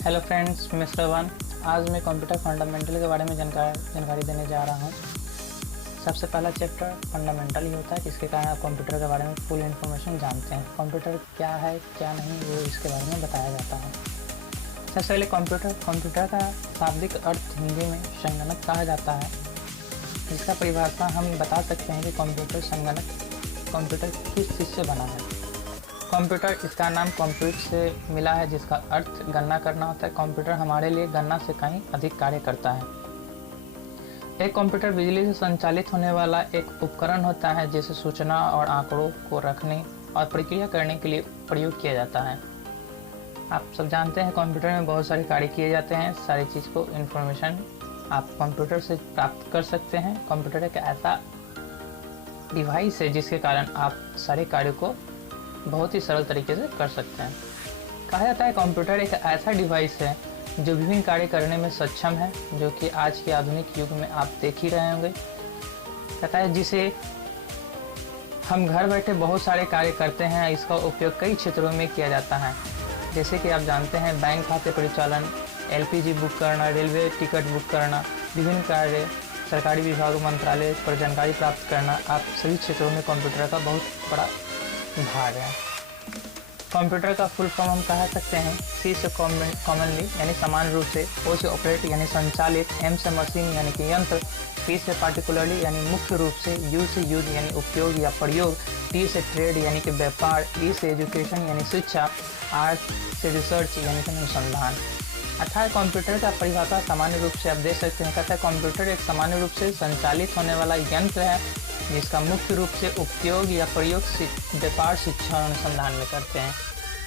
Hello friends, मैं श्रवण। आज मैं कंप्यूटर फंडामेंटल के बारे में जानकारी देने जा रहा हूँ। सबसे पहला चैप्टर फंडामेंटल ही होता है, जिसके कारण आप कंप्यूटर के बारे में फुल इन्फॉर्मेशन जानते हैं। कंप्यूटर क्या है क्या नहीं वो इसके बारे में बताया जाता है। सबसे पहले कंप्यूटर का शाब्दिक अर्थ हिंदी में संगणक कहा जाता है, जिसका परिभाषा हम बता सकते हैं कि कंप्यूटर किस चीज़ से बना है। कंप्यूटर, इसका नाम कंप्यूट से मिला है, जिसका अर्थ गणना करना होता है। कंप्यूटर हमारे लिए गणना से कहीं अधिक कार्य करता है। एक कंप्यूटर बिजली से संचालित होने वाला एक उपकरण होता है, जिसे सूचना और आंकड़ों को रखने और प्रक्रिया करने के लिए प्रयोग किया जाता है। आप सब जानते हैं कंप्यूटर में बहुत सारे कार्य किए जाते हैं। सारी चीज़ को इन्फॉर्मेशन आप कंप्यूटर से प्राप्त कर सकते हैं। कंप्यूटर एक ऐसा डिवाइस है जिसके कारण आप सारे कार्यों को बहुत ही सरल तरीके से कर सकते हैं। कहा जाता है कंप्यूटर एक ऐसा डिवाइस है जो विभिन्न कार्य करने में सक्षम है, जो कि आज के आधुनिक युग में आप देख ही रहे होंगे। कहता है जिसे हम घर बैठे बहुत सारे कार्य करते हैं। इसका उपयोग कई क्षेत्रों में किया जाता है, जैसे कि आप जानते हैं बैंक खाते परिचालन, LPG बुक करना, रेलवे टिकट बुक करना, विभिन्न कार्य, सरकारी विभाग, मंत्रालय पर जानकारी प्राप्त करना। आप सभी क्षेत्रों में कंप्यूटर का बहुत बड़ा भाग है। कंप्यूटर का फुल फॉर्म हम कह सकते हैं C से कॉमनली यानी समान रूप से, O से ऑपरेट यानी संचालित, M से मशीन यानी कि यंत्र, P से पार्टिकुलरली यानी मुख्य रूप से, U से यूज यानी उपयोग या प्रयोग, T से ट्रेड यानी कि व्यापार, E से एजुकेशन यानी शिक्षा, R से रिसर्च यानी कि अनुसंधान। अर्थात कंप्यूटर का परिभाषा सामान्य रूप से आप देख सकते हैं। कहता है कंप्यूटर एक सामान्य रूप से संचालित होने वाला यंत्र है, जिसका मुख्य रूप से उपयोग या प्रयोग व्यापार, शिक्षा और अनुसंधान में करते हैं।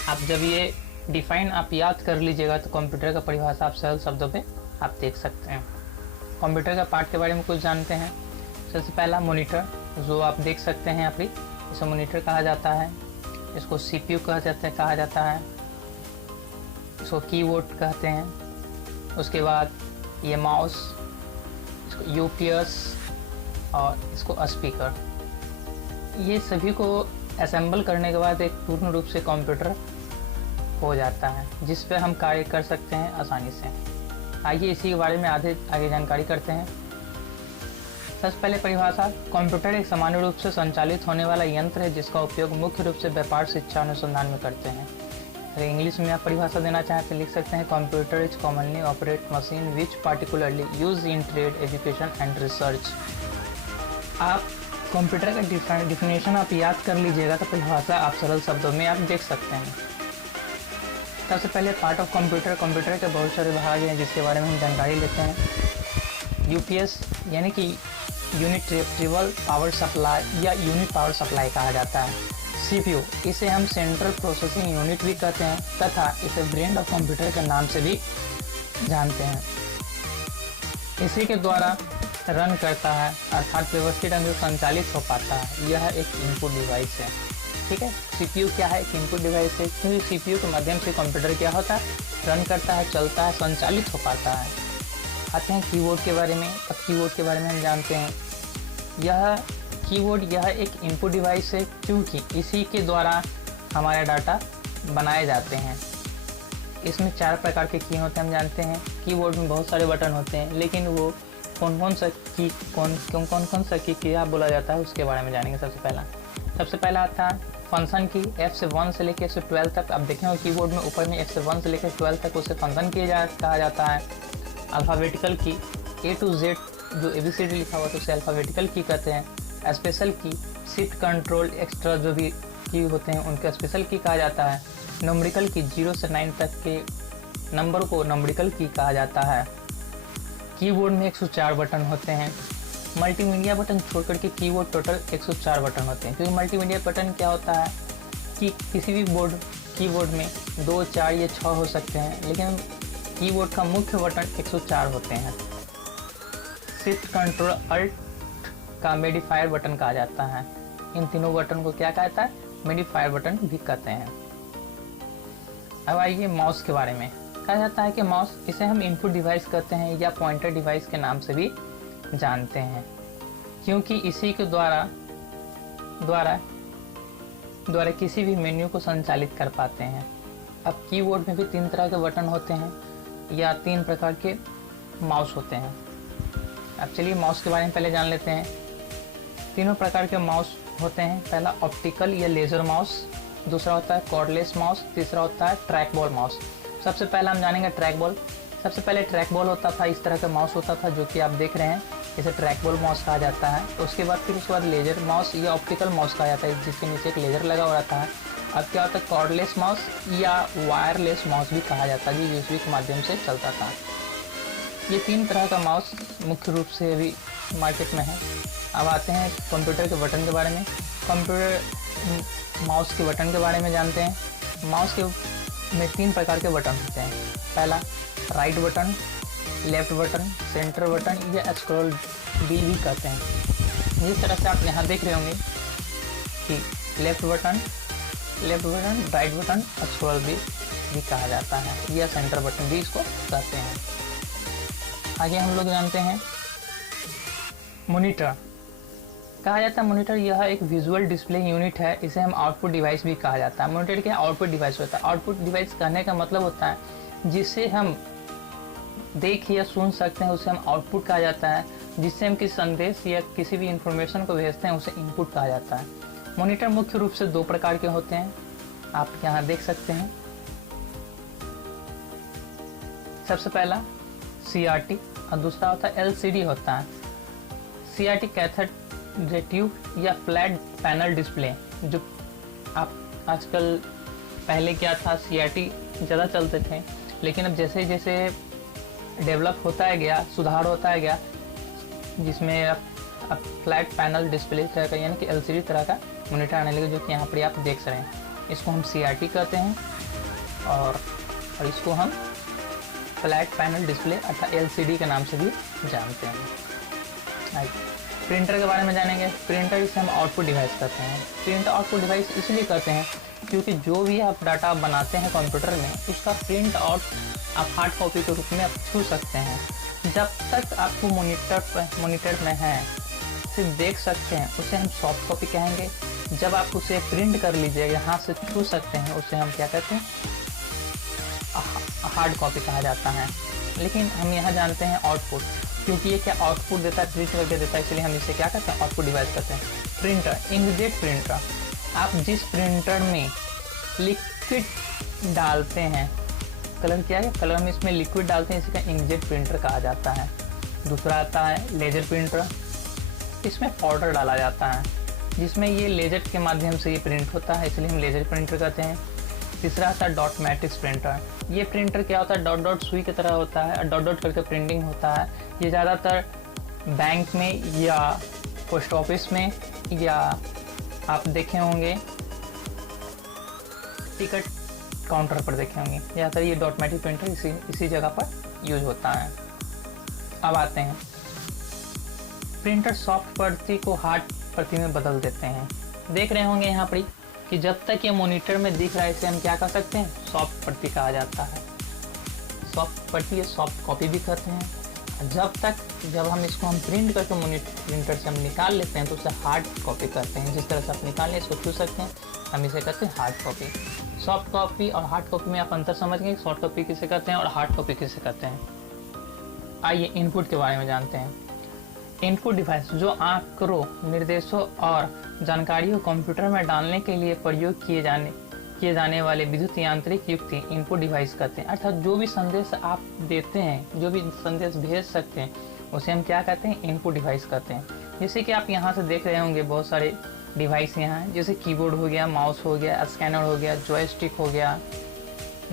आप जब ये डिफाइन आप याद कर लीजिएगा तो कंप्यूटर का परिभाषा आप सरल शब्दों में आप देख सकते हैं। कंप्यूटर का पार्ट के बारे में कुछ जानते हैं। सबसे पहला मॉनिटर, जो आप देख सकते हैं यहाँ पे, इसे मॉनिटर कहा जाता है। इसको CPU कहा जाता है। इसको कीबोर्ड कहते हैं। उसके बाद ये माउस, इसको UPS और इसको स्पीकर। ये सभी को असेंबल करने के बाद एक पूर्ण रूप से कंप्यूटर हो जाता है, जिस पे हम कार्य कर सकते हैं आसानी से। आइए इसी के बारे में आगे जानकारी करते हैं। सबसे पहले परिभाषा, कंप्यूटर एक सामान्य रूप से संचालित होने वाला यंत्र है, जिसका उपयोग मुख्य रूप से व्यापार, शिक्षा, अनुसंधान में करते हैं। अगर इंग्लिश में आप परिभाषा देना चाहें तो लिख सकते हैं computer is commonly operate machine which particularly use in trade, education and research. आप कंप्यूटर का डिफिनेशन आप याद कर लीजिएगा तो परिभाषा आप सरल शब्दों में आप देख सकते हैं। सबसे पहले पार्ट ऑफ कंप्यूटर के बहुत सारे भाग हैं, जिसके बारे में हम जानकारी लेते हैं। UPS यानी कि यूनिट रिट्रीवल पावर सप्लाई या यूनिट पावर सप्लाई कहा जाता है। CPU, इसे हम सेंट्रल प्रोसेसिंग यूनिट भी कहते हैं तथा इसे ब्रेन ऑफ कंप्यूटर के नाम से भी जानते हैं। इसी के द्वारा रन करता है, अर्थात व्यवस्थित ढंग से संचालित हो पाता है। यह एक इनपुट डिवाइस है। ठीक है, CPU क्या है? एक इनपुट डिवाइस है, क्योंकि CPU के माध्यम से कंप्यूटर क्या होता है, रन करता है, चलता है, संचालित हो पाता है। आते हैं कीबोर्ड के बारे में। अब कीबोर्ड के बारे में हम जानते हैं, यह कीबोर्ड एक इनपुट डिवाइस है, क्योंकि इसी के द्वारा हमारे डाटा बनाए जाते हैं। इसमें 4 प्रकार के की होते हैं, हम जानते हैं। कीबोर्ड में बहुत सारे बटन होते हैं, लेकिन वो कौन कौन सा की क्या बोला जाता है उसके बारे में जानेंगे। सबसे पहला आता है फंक्शन की। F से 1 से लेकर F12 तक आप देखेंगे कीबोर्ड में ऊपर में F से 1 से लेकर 12 तक उसे फंक्शन की कहा जाता है। अल्फ़ाबेटिकल की, A to Z जो ABCD लिखा हुआ तो उसे अल्फ़ाबेटिकल की कहते हैं। स्पेशल की, शिफ्ट, कंट्रोल, एक्स्ट्रा जो भी की होते हैं उनके स्पेशल की कहा जाता है। नंबरिकल की, 0 से 9 तक के नंबर को नंबरिकल की कहा जाता है। कीबोर्ड में 104 बटन होते हैं। मल्टीमीडिया बटन छोड़कर के कीबोर्ड टोटल 104 बटन होते हैं, क्योंकि मल्टीमीडिया बटन क्या होता है कि किसी भी कीबोर्ड में 2, 4 या 6 हो सकते हैं, लेकिन कीबोर्ड का मुख्य बटन 104 होते हैं। शिफ्ट, कंट्रोल, अल्ट का मॉडिफायर बटन कहा जाता है। इन तीनों बटन को क्या कहता है? मॉडिफायर बटन भी कहते हैं। अब आइए माउस के बारे में। कहा जाता है कि माउस, इसे हम इनपुट डिवाइस कहते हैं या पॉइंटर डिवाइस के नाम से भी जानते हैं, क्योंकि इसी के द्वारा किसी भी मेन्यू को संचालित कर पाते हैं। अब कीबोर्ड में भी 3 तरह के बटन होते हैं या 3 प्रकार के माउस होते हैं। अब चलिए माउस के बारे में पहले जान लेते हैं। तीनों प्रकार के माउस होते हैं। पहला ऑप्टिकल या लेज़र माउस, दूसरा होता है कॉर्डलेस माउस, तीसरा होता है ट्रैक बॉल माउस। सबसे पहले हम जानेंगे ट्रैक बॉल। सबसे पहले ट्रैक बॉल होता था, इस तरह का माउस होता था जो कि आप देख रहे हैं, इसे ट्रैक बॉल माउस कहा जाता है। तो उसके बाद लेजर माउस या ऑप्टिकल माउस कहा जाता है, जिसके नीचे एक लेजर लगा हुआ रहता है। अब क्या होता है, कॉर्डलेस माउस या वायरलेस माउस भी कहा जाता है, जो यूएसबी के माध्यम से चलता था। ये 3 तरह का माउस मुख्य रूप से अभी मार्केट में है। अब आते हैं कंप्यूटर के बटन के बारे में। कंप्यूटर माउस के बटन के बारे में जानते हैं। माउस के में 3 प्रकार के बटन होते हैं। पहला right button, left button, centre button या स्क्रॉल व्हील भी कहते हैं। जिस तरह से आप यहाँ देख रहे होंगे कि left button, right button, scroll wheel भी कहा जाता है या सेंटर बटन भी इसको कहते हैं। आगे हम लोग जानते हैं मॉनिटर कहा जाता है। मॉनिटर यह एक विजुअल डिस्प्ले यूनिट है, इसे हम आउटपुट डिवाइस भी कहा जाता है। मॉनिटर क्या आउटपुट डिवाइस होता है। आउटपुट डिवाइस कहने का मतलब होता है जिसे हम देख या सुन सकते हैं, उसे हम आउटपुट कहा जाता है। जिससे हम किसी संदेश या किसी भी इंफॉर्मेशन को भेजते हैं, उसे इनपुट कहा जाता है। मॉनिटर मुख्य रूप से 2 प्रकार के होते हैं, आप यहाँ देख सकते हैं। सबसे पहला CRT और दूसरा होता है LCD होता है। CRT कैथोड रे ट्यूब या फ्लैट पैनल डिस्प्ले, जो आप आजकल पहले क्या था, CRT ज़्यादा चलते थे, लेकिन अब जैसे जैसे डेवलप होता है गया, सुधार होता है गया, जिसमें अब फ्लैट पैनल डिस्प्ले तरह का यानी कि LCD तरह का मॉनिटर आने लगे, जो कि यहाँ पर आप देख रहे हैं। इसको हम CRT कहते हैं और इसको हम फ्लैट पैनल डिस्प्ले अर्थात LCD के नाम से भी जानते हैं। प्रिंटर के बारे में जानेंगे। प्रिंटर इसे हम आउटपुट डिवाइस कहते हैं। प्रिंटर आउटपुट डिवाइस इसलिए कहते हैं क्योंकि जो भी आप डाटा बनाते हैं कंप्यूटर में, उसका प्रिंट आउट आप हार्ड कॉपी के रूप में आप छू सकते हैं। जब तक आपको मॉनिटर में है सिर्फ देख सकते हैं, उसे हम सॉफ्ट कॉपी कहेंगे। जब आप उसे प्रिंट कर लीजिएगा, हाथ से छू सकते हैं, उसे हम क्या कहते हैं, हार्ड कॉपी कहा जाता है। लेकिन हम यहाँ जानते हैं आउटपुट, क्योंकि ये क्या आउटपुट देता है, प्रिंट करके देता है, इसलिए हम इसे क्या कहते हैं, आउटपुट डिवाइस कहते हैं। प्रिंटर, इंकजेट प्रिंटर, आप जिस प्रिंटर में लिक्विड डालते हैं, कलर क्या है, कलर में इसमें लिक्विड डालते हैं, इसी का इंकजेट प्रिंटर कहा जाता है। दूसरा आता है लेजर प्रिंटर, इसमें पाउडर डाला जाता है, जिसमें ये लेजर के माध्यम से ये प्रिंट होता है, इसलिए हम लेजर प्रिंटर कहते हैं। तीसरा आता है डॉट मैट्रिक्स प्रिंटर। ये प्रिंटर क्या होता है, डॉट डॉट सुई की तरह होता है, डॉट डॉट करके प्रिंटिंग होता है। ये ज़्यादातर बैंक में या पोस्ट ऑफिस में या आप देखे होंगे टिकट काउंटर पर देखे होंगे, ज़्यादातर ये डॉट मैट्रिक्स प्रिंटर इसी जगह पर यूज होता है। अब आते हैं प्रिंटर सॉफ्ट प्रति को हार्ड प्रति में बदल देते हैं। देख रहे होंगे यहाँ पर कि जब तक ये मॉनिटर में दिख रहा है, इसे हम क्या कर सकते हैं, सॉफ्ट प्रति कहा जाता है। सॉफ्ट प्रति या सॉफ्ट कॉपी भी करते हैं। जब हम इसको प्रिंट करके प्रिंटर से हम निकाल लेते हैं, तो उसे हार्ड कॉपी करते हैं। जिस तरह से आप निकाल लें, इसको छू सकते हैं, हम इसे कहते हैं हार्ड कॉपी। सॉफ्ट कॉपी और हार्ड कॉपी में आप अंतर समझेंगे, सॉफ्ट कॉपी किसे कहते हैं और हार्ड कॉपी किसे कहते हैं। आइए इनपुट के बारे में जानते हैं। इनपुट डिवाइस जो आंकड़ों, निर्देशों और जानकारियों को कंप्यूटर में डालने के लिए प्रयोग किए जाने वाले विद्युत यांत्रिक युक्ति इनपुट डिवाइस कहते हैं। अर्थात जो भी संदेश आप देते हैं, जो भी संदेश भेज सकते हैं, उसे हम क्या कहते हैं, इनपुट डिवाइस कहते हैं। जैसे कि आप यहाँ से देख रहे होंगे बहुत सारे डिवाइस यहाँ हैं, जैसे कीबोर्ड हो गया, माउस हो गया, स्कैनर हो गया, जॉयस्टिक हो गया,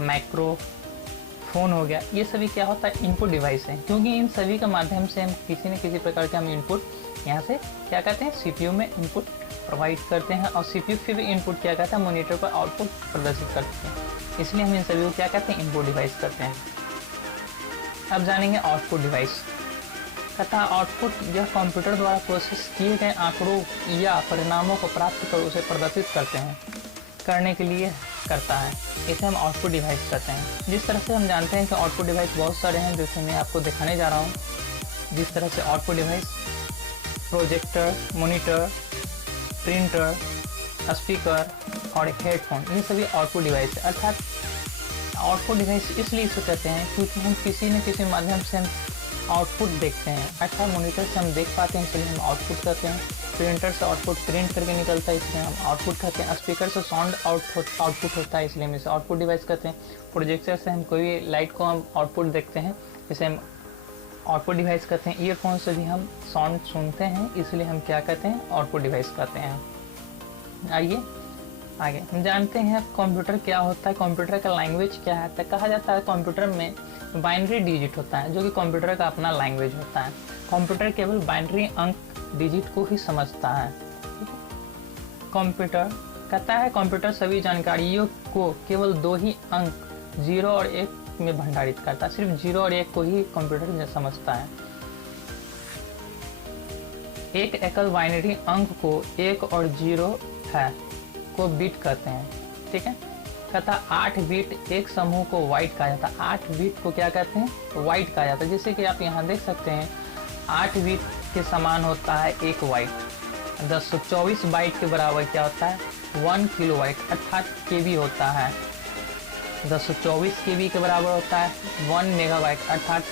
माइक्रोफोन हो गया। ये सभी क्या होता है, इनपुट डिवाइस है, क्योंकि इन सभी के माध्यम से हम किसी न किसी प्रकार के हम इनपुट यहाँ से क्या कहते हैं, CPU में इनपुट प्रोवाइड करते हैं और CPU फिर भी इनपुट क्या कहता है, मॉनिटर पर आउटपुट प्रदर्शित करते हैं। इसलिए हम इन सभी को क्या कहते हैं, इनपुट डिवाइस करते हैं। अब जानेंगे आउटपुट डिवाइस। तथा आउटपुट यह कंप्यूटर द्वारा प्रोसेस किए गए आंकड़ों या परिणामों को प्राप्त कर उसे प्रदर्शित करने के लिए करता है। इसे हम आउटपुट डिवाइस कहते हैं। जिस तरह से हम जानते हैं कि आउटपुट डिवाइस बहुत सारे हैं, जैसे मैं आपको दिखाने जा रहा हूँ। जिस तरह से output device projector, monitor, printer, speaker और हेडफोन, ये सभी आउटपुट डिवाइस है। अर्थात आउटपुट डिवाइस इसलिए इसे कहते हैं क्योंकि हम किसी न किसी माध्यम से हम आउटपुट देखते हैं, अर्थात मॉनिटर से हम देख पाते हैं इसलिए हम आउटपुट कहते हैं। प्रिंटर से आउटपुट प्रिंट करके निकलता है इसलिए हम आउटपुट कहते हैं। स्पीकर से साउंड आउटपुट होता है इसलिए हम इसे आउटपुट डिवाइस कहते हैं। प्रोजेक्टर से हम कोई भी लाइट को हम आउटपुट देखते हैं इसे हम आउटपुट डिवाइस कहते हैं। ईयरफोन से भी हम साउंड सुनते हैं इसलिए हम क्या कहते हैं, आउटपुट डिवाइस कहते हैं। आइए आगे हम जानते हैं कंप्यूटर क्या होता है, कंप्यूटर का लैंग्वेज क्या है। तो कहा जाता है कंप्यूटर में बाइनरी डिजिट होता है जो कि कंप्यूटर का अपना लैंग्वेज होता है। कंप्यूटर केवल बाइनरी अंक डिजिट को ही समझता है। कंप्यूटर कहता है कंप्यूटर सभी जानकारियों को केवल 2 ही अंक 0 और 1 में भंडारित करता है। सिर्फ 0 और 1 को ही कंप्यूटर समझता है। एक एकल बाइनरी अंक को 1 और 0 है को बिट कहते हैं, ठीक है। कहता 8 बिट एक समूह को वाइट कहा जाता है। 8 बिट को क्या कहते हैं, वाइट कहा जाता है। जैसे कि आप यहाँ देख सकते हैं 8 बिट के समान होता है एक वाइट। 1024 बाइट के बराबर क्या होता है, 1 किलो वाइट अर्थात केबी होता है। 1024 केबी के बराबर होता है 1 मेगाबाइट अर्थात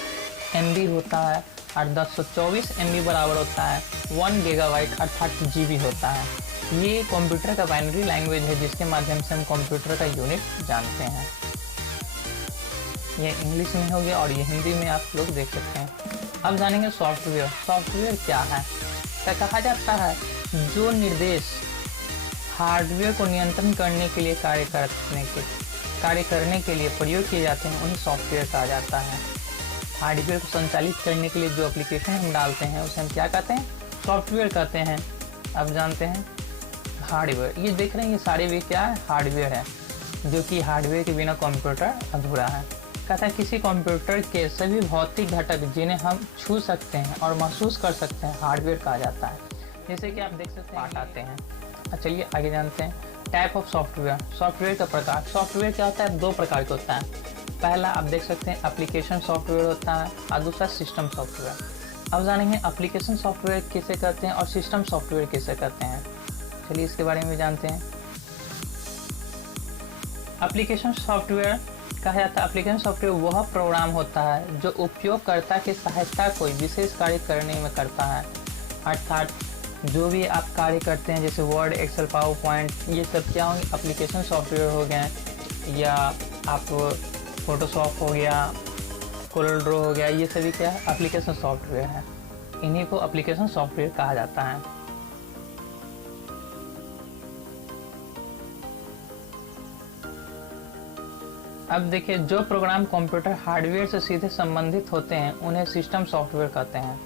एमबी होता है। और 1024 एमबी बराबर होता है 1 गीगाबाइट अर्थात जीबी होता है। ये कंप्यूटर का बाइनरी लैंग्वेज है जिसके माध्यम से हम कंप्यूटर का यूनिट जानते हैं। ये इंग्लिश में हो गया और ये हिंदी में आप लोग देख सकते हैं। अब जानेंगे सॉफ्टवेयर। सॉफ्टवेयर क्या है, क्या कहा जाता है, जो निर्देश हार्डवेयर को नियंत्रण करने के लिए कार्य करने के लिए प्रयोग किए जाते हैं उन्हें सॉफ्टवेयर कहा जाता है। हार्डवेयर को संचालित करने के लिए जो एप्लीकेशन हम डालते हैं उसे हम क्या कहते हैं, सॉफ्टवेयर कहते हैं। अब जानते हैं हार्डवेयर। ये देख रहे हैं ये सारे भी क्या है, हार्डवेयर है, जो कि हार्डवेयर के बिना कंप्यूटर अधूरा है। कहता है किसी कंप्यूटर के सभी भौतिक घटक जिन्हें हम छू सकते हैं और महसूस कर सकते हैं हार्डवेयर कहा जाता है। जैसे कि आप देख सकते हैं पार्ट आते हैं। चलिए आगे जानते हैं टाइप ऑफ सॉफ्टवेयर। सॉफ्टवेयर का प्रकार। सॉफ्टवेयर क्या होता है, 2 प्रकार के होता है। पहला आप देख सकते हैं एप्लीकेशन सॉफ्टवेयर होता है और दूसरा सिस्टम सॉफ्टवेयर। अब जानेंगे एप्लीकेशन सॉफ्टवेयर किसे कहते हैं और सिस्टम सॉफ्टवेयर किसे कहते हैं। चलिए इसके बारे में जानते हैं। एप्लीकेशन सॉफ्टवेयर कहा जाता है, एप्लीकेशन सॉफ्टवेयर वह प्रोग्राम होता है जो उपयोगकर्ता की सहायता कोई विशेष कार्य करने में करता है। अर्थात जो भी आप कार्य करते हैं जैसे वर्ड, एक्सेल, पावर पॉइंट, ये सब क्या होंगे, एप्लीकेशन सॉफ्टवेयर हो गए। या आप फोटोशॉप हो गया, कोरल ड्रॉ हो गया, ये सभी क्या है, एप्लीकेशन सॉफ्टवेयर है। इन्हीं को एप्लीकेशन सॉफ्टवेयर कहा जाता है। अब देखिए जो प्रोग्राम कंप्यूटर हार्डवेयर से सीधे संबंधित होते हैं उन्हें सिस्टम सॉफ्टवेयर कहते हैं।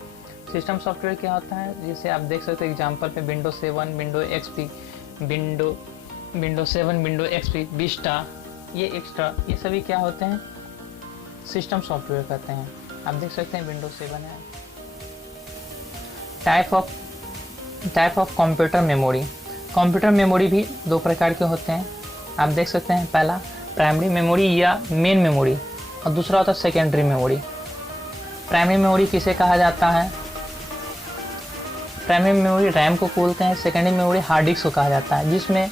सिस्टम सॉफ्टवेयर क्या होता है, जैसे आप देख सकते हैं एग्जांपल पे Windows 7, Windows XP, Windows 7, Windows XP, Vista, ये एक्स्ट्रा, ये सभी क्या होते हैं, सिस्टम सॉफ्टवेयर कहते हैं। आप देख सकते हैं विंडोज 7 है। Type of computer memory. Computer memory भी 2 प्रकार के होते हैं। आप देख सकते हैं पहला प्राइमरी मेमोरी या मेन मेमोरी और दूसरा होता है सेकेंडरी मेमोरी। प्राइमरी मेमोरी किसे कहा जाता है, प्राइमरी मेमोरी रैम को बोलते हैं। सेकेंडरी मेमोरी हार्ड डिस्क को कहा जाता है, जिसमें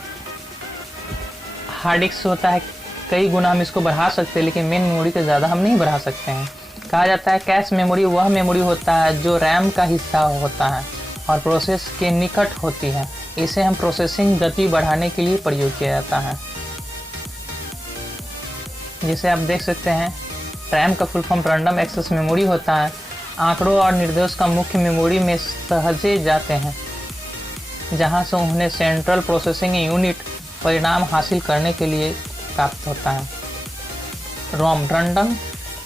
हार्ड डिस्क होता है कई गुना हम इसको बढ़ा सकते हैं लेकिन मेन मेमोरी के ज़्यादा हम नहीं बढ़ा सकते हैं। कहा जाता है कैश मेमोरी वह मेमोरी होता है जो रैम का हिस्सा होता है और प्रोसेस के निकट होती है। इसे हम प्रोसेसिंग गति बढ़ाने के लिए प्रयोग किया जाता है। जिसे आप देख सकते हैं रैम का full form random access memory होता है। आंकड़ों और निर्देश का मुख्य मेमोरी में सहेजे जाते हैं जहां से उन्हें सेंट्रल प्रोसेसिंग यूनिट परिणाम हासिल करने के लिए प्राप्त होता है।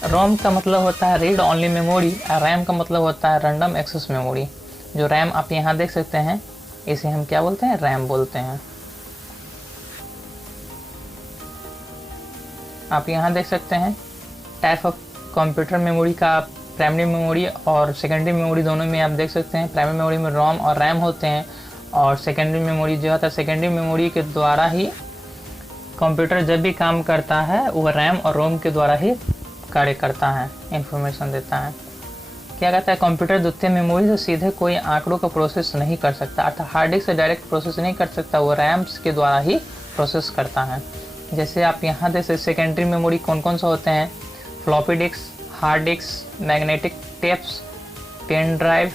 रोम का मतलब होता है रीड ओनली मेमोरी और रैम का मतलब होता है रैंडम एक्सेस मेमोरी। जो रैम आप यहाँ देख सकते हैं इसे हम क्या बोलते हैं, रैम बोलते हैं। आप यहाँ देख सकते हैं टाइप ऑफ कंप्यूटर मेमोरी का प्राइमरी मेमोरी और सेकेंडरी मेमोरी दोनों में आप देख सकते हैं। प्राइमरी मेमोरी में रोम और रैम होते हैं और सेकेंडरी मेमोरी जो होता है सेकेंडरी मेमोरी के द्वारा ही कंप्यूटर जब भी काम करता है वो रैम और रोम के द्वारा ही कार्य करता है, इंफॉर्मेशन देता है। क्या कहता है कंप्यूटर द्वितीय मेमोरी से सीधे कोई आंकड़ों को प्रोसेस नहीं कर सकता, अर्थात हार्ड डिस्क से डायरेक्ट प्रोसेस नहीं कर सकता, वो रैम्स के द्वारा ही प्रोसेस करता है। जैसे आप यहाँ देख सकते सेकेंडरी मेमोरी कौन कौन सा होते हैं, floppy disk, hard disk, magnetic tapes, pen drive,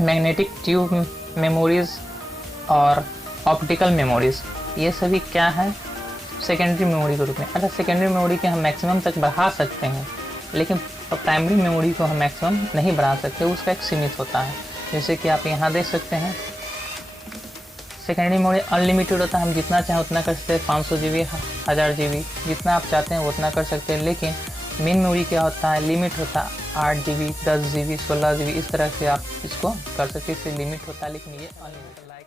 magnetic tube memories और ऑप्टिकल मेमोरीज। ये सभी क्या है, सेकेंडरी मेमोरी के रूप में। अच्छा, सेकेंडरी मेमोरी के हम मैक्सिमम तक बढ़ा सकते हैं, लेकिन प्राइमरी मेमोरी को हम मैक्सिमम नहीं बढ़ा सकते, उसका एक सीमित होता है। जैसे कि आप यहाँ देख सकते हैं सेकेंडरी मेमोरी अनलिमिटेड होता है, हम जितना चाहें उतना कर सकते हैं, 500 GB, 1000 GB, जितना आप चाहते हैं उतना कर सकते हैं। लेकिन मेन मेमोरी क्या होता है, लिमिट होता है 8 GB, 10 GB, 16 GB, इस तरह से आप इसको कर सकते हैं, इससे लिमिट होता है, लेकिन ये अनलिमिटेड।